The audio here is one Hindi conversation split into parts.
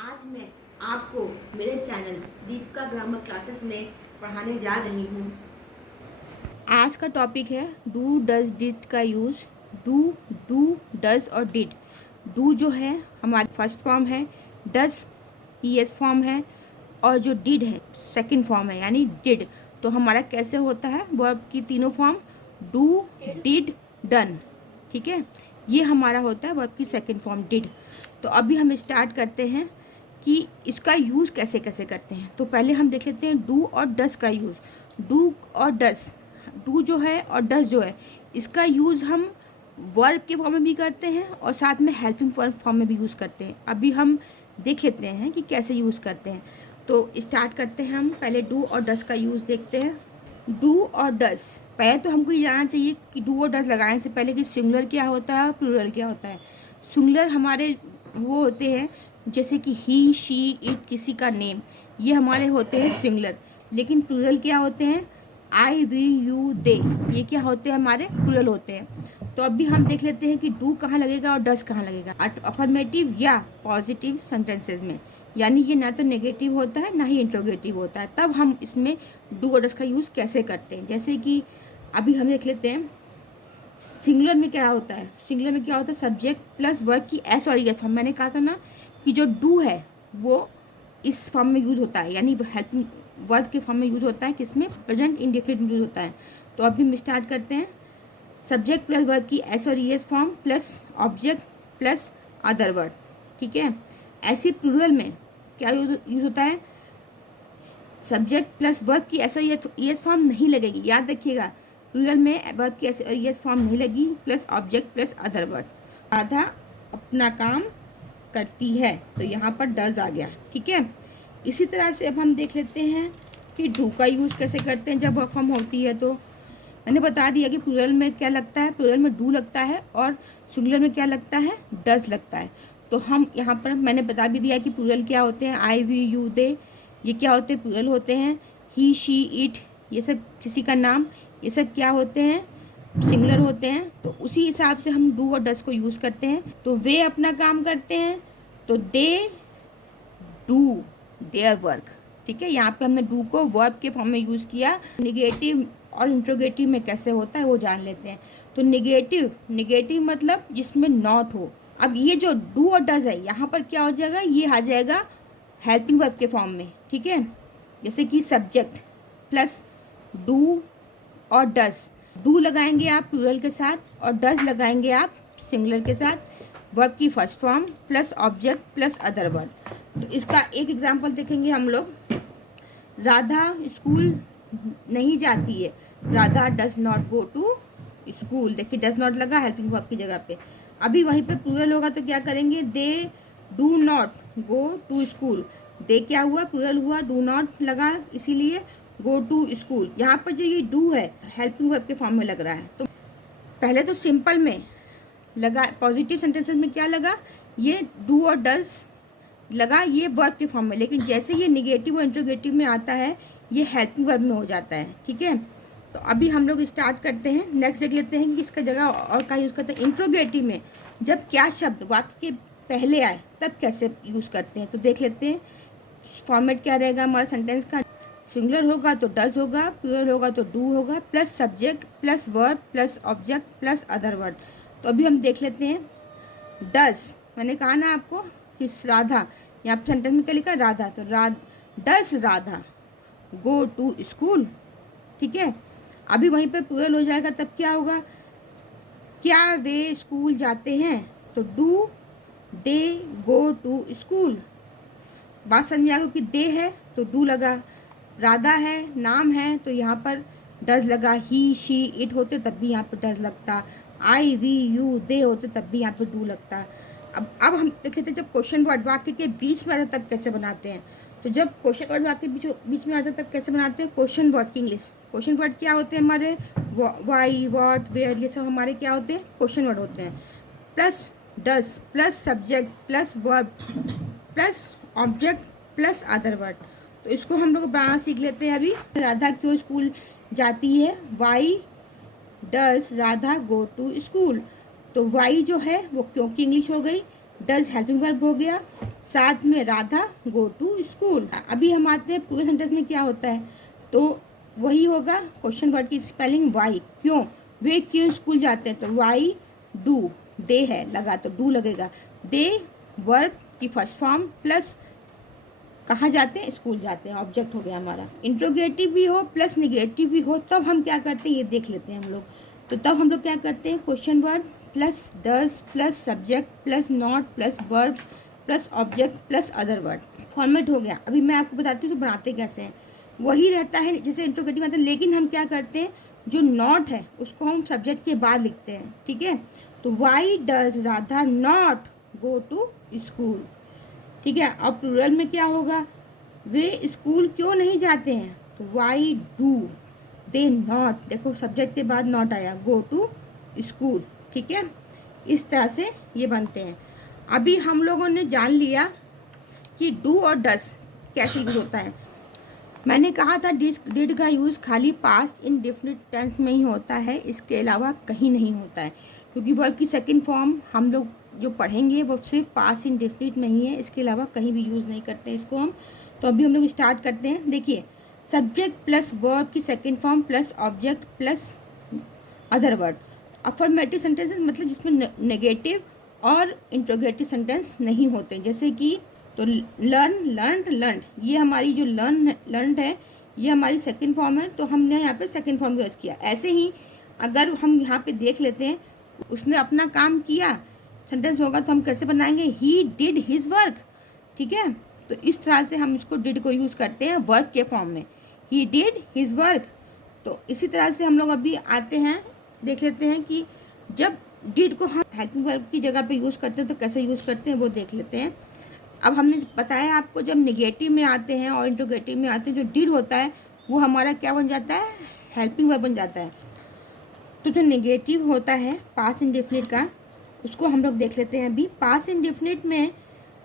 आज मैं आपको मेरे चैनल दीपिका ग्रामर क्लासेस में पढ़ाने जा रही हूँ। आज का टॉपिक है डू डज डिड का यूज़। डू डज और डिड। डू जो है हमारी फर्स्ट फॉर्म है, डज ईएस फॉर्म है और जो डिड है सेकंड फॉर्म है यानी डिड। तो हमारा कैसे होता है वर्ब की तीनों फॉर्म डू डिड डन। ठीक है, ये हमारा होता है वर्ब की सेकंड फॉर्म डिड। तो अभी हम स्टार्ट करते हैं कि इसका यूज़ कैसे कैसे करते हैं। तो पहले हम देख लेते हैं डू और डस का यूज़। डू और डस, डू जो है और डस जो है, इसका यूज़ हम वर्ब के फॉर्म में भी करते हैं और साथ में हेल्पिंग फॉर्म में भी यूज़ करते हैं। अभी हम देख लेते हैं कि कैसे यूज़ करते हैं। तो स्टार्ट करते हैं, हम पहले डू और डस का यूज़ देखते हैं। डू और डस, पहले तो हमको ये जानना चाहिए कि डू और डस लगाने से पहले कि सिंगुलर क्या होता है और प्लूरल क्या होता है। सिंगुलर हमारे वो होते हैं जैसे कि ही शी इट, किसी का नेम, ये हमारे होते हैं सिंगुलर। लेकिन प्लूरल क्या होते हैं, आई वी यू दे, ये क्या होते हैं हमारे प्लूरल होते हैं। तो अभी हम देख लेते हैं कि डू कहाँ लगेगा और डस कहाँ लगेगा। अफर्मेटिव या पॉजिटिव सेंटेंसेस में, यानी ये ना तो नेगेटिव होता है ना ही इंट्रोगेटिव होता है। तब हम इसमें डू और डस का यूज़ कैसे करते हैं, जैसे कि अभी हम देख लेते हैं सिंगुलर में क्या होता है। सिंगुलर में क्या होता है, सब्जेक्ट प्लस वर्ब की एस और एस फॉर्म। मैंने कहा था ना कि जो डू है वो इस फॉर्म में यूज़ होता है, यानी हेल्पिंग वर्ब के फॉर्म में यूज़ होता है, किसमें, प्रेजेंट इंडेफिनिट में यूज़ होता है। तो अभी हम स्टार्ट करते हैं। सब्जेक्ट प्लस वर्ब की एस और S form plus object plus other word. ठीक है, ऐसी प्लूरल में क्या यूज़ होता है, सब्जेक्ट प्लस वर्ब की एस और एस फॉर्म नहीं लगेगी। याद रखिएगा, प्लूरल में वर्ब की एस और एस फॉर्म नहीं लगी, plus object plus other word. Radha अपना काम करती है, तो यहाँ पर डज आ गया। ठीक है, इसी तरह से अब हम देख लेते हैं कि डू का यूज़ कैसे करते हैं जब वर्ब फॉर्म होती है। तो मैंने बता दिया कि प्लूरल में क्या लगता है, प्लूरल में डू लगता है और सिंगुलर में क्या लगता है, डज लगता है। तो हम यहाँ पर मैंने बता भी दिया कि प्लूरल क्या होते हैं, आई वी यू दे, ये क्या होते हैं, प्लूरल होते हैं। ही शी इट, ये सब किसी का नाम, ये सब क्या होते हैं, सिंगुलर होते हैं। तो उसी हिसाब से हम डू और डस को यूज़ करते हैं। तो वे अपना काम करते हैं, तो दे डू देयर वर्क। ठीक है, यहाँ पे हमने डू को वर्ब के फॉर्म में यूज़ किया। निगेटिव और इंट्रोगेटिव में कैसे होता है वो जान लेते हैं। तो निगेटिव, निगेटिव मतलब जिसमें नॉट हो। अब ये जो डू और डज है, यहाँ पर क्या हो जाएगा, ये आ जाएगा हेल्पिंग वर्ब के फॉर्म में। ठीक है, जैसे कि सब्जेक्ट प्लस डू और डज। डू लगाएंगे आप प्लूरल के साथ और डज लगाएंगे आप सिंगुलर के साथ, वर्ब की first form plus object plus other word. तो इसका एक एग्जांपल देखेंगे हम लोग। राधा स्कूल नहीं जाती है, Radha does not go to school. देखिए डज नॉट लगा हेल्पिंग वर्ब की जगह पे। अभी वहीं पे प्लूरल होगा तो क्या करेंगे, they do not go to school. They क्या हुआ, प्लूरल हुआ, डू नॉट लगा इसीलिए गो टू स्कूल। यहाँ पर जो ये डू है हेल्पिंग वर्ब के फॉर्म में लग रहा है। तो पहले तो सिंपल में लगा, पॉजिटिव सेंटेंसेस में क्या लगा, ये डू और डज लगा, ये वर्ब के फॉर्म में। लेकिन जैसे ये निगेटिव और इंट्रोगेटिव में आता है, ये हेल्पिंग वर्ब में हो जाता है। ठीक है, तो अभी हम लोग स्टार्ट करते हैं। नेक्स्ट देख लेते हैं कि इसका जगह और क्या यूज़ करते हैं। इंट्रोगेटिव में जब क्या शब्द वाक्य के पहले आए तब कैसे यूज़ करते हैं, तो देख लेते हैं। फॉर्मेट क्या रहेगा हमारा सेंटेंस का, सिंगुलर होगा तो डज होगा, प्लूरल होगा तो डू होगा, plus subject plus verb plus object plus other word. तो अभी हम देख लेते हैं। डज, मैंने कहा ना आपको कि राधा, यहाँ पर सेंटेंस में क्या लिखा, राधा, तो does Radha go to school. ठीक है, अभी वहीं पे प्लूरल हो जाएगा तब क्या होगा, क्या वे स्कूल जाते हैं, तो do they go to school. बात समझ में आ गई कि दे है तो डू लगा, राधा है नाम है तो यहाँ पर डज लगा, ही शी इट होते तब भी यहाँ पर डज लगता, आई वी यू दे होते तब भी यहाँ पर डू लगता। अब हम देख लेते हैं जब क्वेश्चन वर्ड वाक्य के बीच में आता तब कैसे बनाते हैं। तो जब क्वेश्चन वर्ड वाक्य बीच में आता तब कैसे बनाते हैं, क्वेश्चन वर्ड की इंग्लिश। क्वेश्चन वर्ड क्या होते हैं हमारे, वाई व्हाट वेयर, ये सब हमारे क्या होते हैं, क्वेश्चन वर्ड होते हैं। Plus does plus subject plus verb plus object plus other word. तो इसको हम लोग बनाना सीख लेते हैं अभी। राधा क्यों स्कूल जाती है, why does Radha go to school. तो वाई जो है वो क्यों की इंग्लिश हो गई, डज हेल्पिंग वर्ब हो गया, साथ में राधा गो टू स्कूल। अभी हम आते हैं पूरे सेंटेंस में क्या होता है, तो वही होगा क्वेश्चन वर्ड की स्पेलिंग वाई, क्यों, वे क्यों स्कूल जाते हैं, तो वाई डू, दे है लगा तो डू लगेगा, दे वर्ब की फर्स्ट फॉर्म प्लस कहाँ जाते हैं, स्कूल जाते हैं, ऑब्जेक्ट हो गया हमारा। इंट्रोगेटिव भी हो प्लस निगेटिव भी हो तब हम क्या करते हैं ये देख लेते हैं हम लोग। तो तब हम लोग क्या करते हैं, question word plus does plus subject plus not plus verb plus object plus other word, format हो गया। अभी मैं आपको बताती हूँ तो बनाते कैसे हैं, वही रहता है जैसे इंट्रोगेटिव आता है, लेकिन हम क्या करते हैं जो नॉट है उसको हम सब्जेक्ट के बाद लिखते हैं, ठीक है। तो why does Radha not go to school, ठीक है। अब प्लूरल में क्या होगा, वे स्कूल क्यों नहीं जाते हैं, तो वाई डू दे नॉट, देखो सब्जेक्ट के बाद नॉट आया, गो टू स्कूल, ठीक है। इस तरह से ये बनते हैं। अभी हम लोगों ने जान लिया कि डू और डस कैसे यूज होता है। मैंने कहा था डिड का यूज़ खाली पास्ट इंडेफिनिट टेंस में ही होता है, इसके अलावा कहीं नहीं होता है, क्योंकि वर्ब की सेकंड फॉर्म हम लोग जो पढ़ेंगे वो सिर्फ पास्ट इंडेफिनिट में ही है, इसके अलावा कहीं भी यूज़ नहीं करते इसको हम। तो अभी हम लोग स्टार्ट करते हैं। देखिए, सब्जेक्ट प्लस वर्ब की second form plus object plus other word. Affirmative sentences मतलब जिसमें नेगेटिव और इंट्रोगेटिव सेंटेंस नहीं होते, जैसे कि तो लर्न लर्न लर्न, ये हमारी जो लर्न है ये हमारी सेकंड फॉर्म है, तो हमने यहाँ पे सेकंड फॉर्म यूज़ किया। ऐसे ही अगर हम यहाँ पे देख लेते हैं, उसने अपना काम किया सेंटेंस होगा तो हम कैसे बनाएंगे, ही डिड हिज वर्क, ठीक है। तो इस तरह से हम इसको डिड को यूज़ करते हैं वर्क के फॉर्म में, ही डिड हिज वर्क। तो इसी तरह से हम लोग अभी आते हैं, देख लेते हैं कि जब डिड को हम हेल्पिंग वर्ब की जगह पे यूज़ करते हैं तो कैसे यूज़ करते हैं वो देख लेते हैं। अब हमने बताया आपको, जब निगेटिव में आते हैं और इंट्रोगेटिव में आते हैं, जो डिड होता है वो हमारा क्या बन जाता है, हेल्पिंग वर्ब बन जाता है। तो जो निगेटिव होता है पास्ट इंडेफिनिट का, उसको हम लोग देख लेते हैं अभी। पास्ट इंडेफिनिट में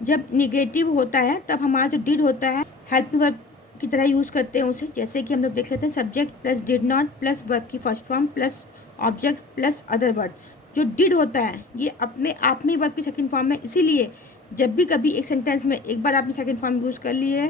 जब निगेटिव होता है तब हमारा जो डिड होता है हेल्पिंग वर्ब की तरह यूज़ करते हैं उसे, जैसे कि हम लोग देख लेते हैं subject plus did not plus verb की first form plus object plus other word. जो डिड होता है ये अपने आप में वर्ब की सेकंड फॉर्म है, इसीलिए जब भी कभी एक सेंटेंस में एक बार आपने सेकंड फॉर्म यूज़ कर ली है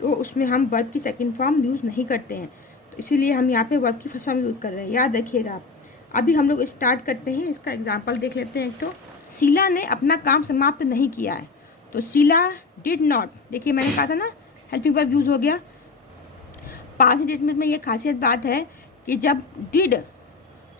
तो उसमें हम वर्ब की सेकंड फॉर्म यूज़ नहीं करते हैं, तो इसीलिए हम यहाँ पे वर्ब की फर्स्ट फॉर्म यूज़ कर रहे हैं, याद रखिएगा आप। अभी हम लोग स्टार्ट करते हैं, इसका एग्जांपल देख लेते हैं। तो शीला ने अपना काम समाप्त नहीं किया है, तो शीला डिड नॉट, देखिए मैंने कहा था ना हेल्पिंग वर्ब यूज़ हो गया। पास्ट स्टेटमेंट में ये खासियत बात है कि जब डिड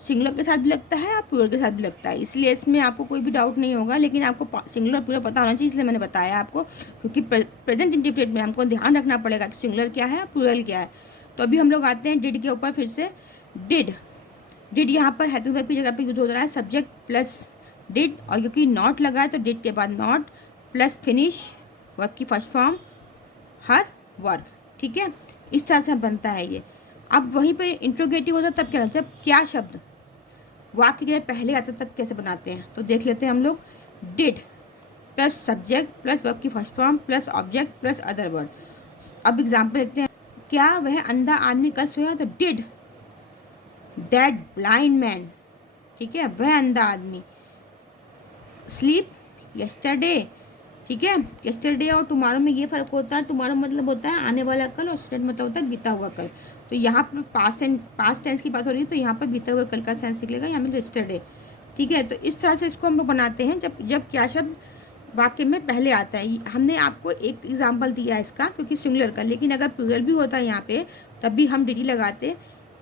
सिंगुलर के साथ भी लगता है और प्लूरल के साथ भी लगता है, इसलिए इसमें आपको कोई भी डाउट नहीं होगा, लेकिन आपको सिंगुलर प्लूरल पता होना चाहिए, इसलिए मैंने बताया आपको, क्योंकि प्रेजेंट इंडेफिनिट में हमको ध्यान रखना पड़ेगा कि सिंगुलर क्या है प्लूरल क्या है। तो अभी हम लोग आते हैं डिड के ऊपर फिर से। डिड यहाँ पर हेल्पिंग वर्ब की जगह पे यूज हो रहा है, सब्जेक्ट प्लस डिड, और क्योंकि नॉट लगा है तो डिड के बाद नॉट प्लस फिनिश वर्ब की फर्स्ट फॉर्म हर वर्ब, ठीक है। इस तरह से बनता है ये। अब वहीं पर इंट्रोगेटिव होता है तब क्या, जब क्या शब्द वाक्य के पहले आता तब कैसे बनाते हैं, तो देख लेते हैं हम लोग। Did plus subject plus verb की first form plus object plus other word. अब एग्जाम्पल देखते हैं, क्या वह अंधा आदमी कल सोया, तो डिड दैट ब्लाइंड मैन, ठीक है, वह अंधा आदमी स्लीप यस्टरडे, ठीक है। यस्टरडे और टुमारो में ये फ़र्क होता है, टुमारो मतलब होता है आने वाला कल और यस्टरडे मतलब होता है बीता हुआ कल। तो यहाँ पर पास्ट टेंस की बात हो रही है तो यहाँ पर बीता हुआ कल का सेंस निकलेगा, यहाँ में यस्टरडे, ठीक है। तो इस तरह से इसको हम लोग बनाते हैं जब क्या शब्द वाक्य में पहले आता है। हमने आपको एक एग्जाम्पल दिया है इसका, क्योंकि सिंगुलर का, लेकिन अगर प्लूरल भी होता है यहाँ पे तब भी हम डिड लगाते,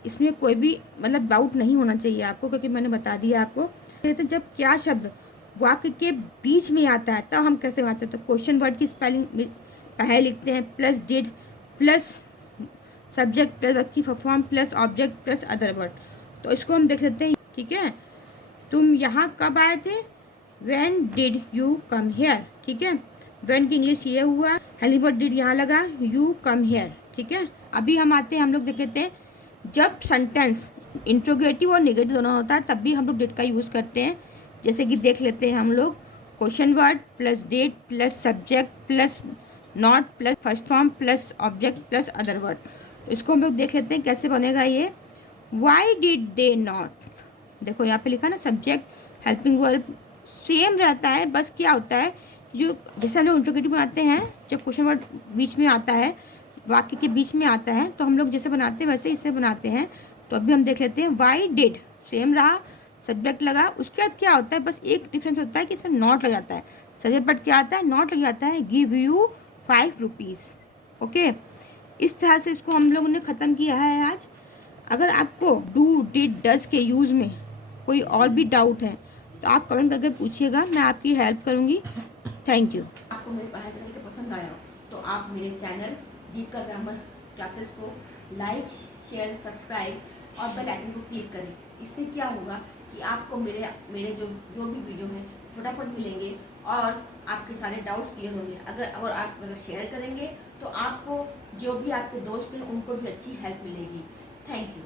इसमें कोई भी मतलब डाउट नहीं होना चाहिए आपको, क्योंकि मैंने बता दिया आपको। तो जब क्या शब्द वाक्य के बीच में आता है तब हम कैसे बनाते हैं, तो क्वेश्चन वर्ड की स्पेलिंग पहले लिखते हैं, plus did plus subject plus verb की form plus object plus other word. तो इसको हम देख लेते हैं, ठीक है। तुम यहाँ कब आए थे, when did you come here, ठीक है। व्हेन की इंग्लिश ये हुआ, हेल्पिंग वर्ब डिड यहाँ लगा, यू कम हेयर, ठीक है। अभी हम आते हैं, हम लोग देख लेते हैं, जब सेंटेंस इंट्रोगेटिव और नेगेटिव दोनों होता है तब भी हम लोग डिड का यूज़ करते हैं, जैसे कि देख लेते हैं हम लोग। Question word plus did plus subject plus not plus first form plus object plus other word. इसको हम लोग देख लेते हैं कैसे बनेगा ये। वाई डिड दे नॉट, देखो यहाँ पे लिखा ना, सब्जेक्ट हेल्पिंग वर्ब सेम रहता है, बस क्या होता है जो जैसे हम लोग इंट्रोगेटिव बनाते हैं, जब क्वेश्चन वर्ड बीच में आता है, वाक्य के बीच में आता है, तो हम लोग जैसे बनाते हैं वैसे इसे बनाते हैं। तो अभी हम देख लेते हैं। वाई डिड सेम रहा, सब्जेक्ट लगा, उसके बाद क्या होता है, बस एक डिफरेंस होता है कि इसमें नॉट लग जाता है। सब्जेक्ट बट क्या आता है, नॉट लग जाता है। Give you 5 rupees. ओके, इस तरह से इसको हम लोगों ने ख़त्म किया है आज। अगर आपको डू डिड डज के यूज़ में कोई और भी डाउट है तो आप कमेंट करके पूछिएगा, मैं आपकी हेल्प करूँगी। Thank you. आपको मेरी पढ़ाई करके पसंद आया तो आप मेरे चैनल दीप का ग्रामर क्लासेस को लाइक, शेयर, सब्सक्राइब और बेल आइकन को क्लिक करें। इससे क्या होगा कि आपको मेरे जो भी वीडियो हैं फटाफट मिलेंगे और आपके सारे डाउट्स क्लियर होंगे। अगर आप शेयर करेंगे तो आपको जो भी आपके दोस्त हैं उनको भी अच्छी हेल्प मिलेगी। Thank you.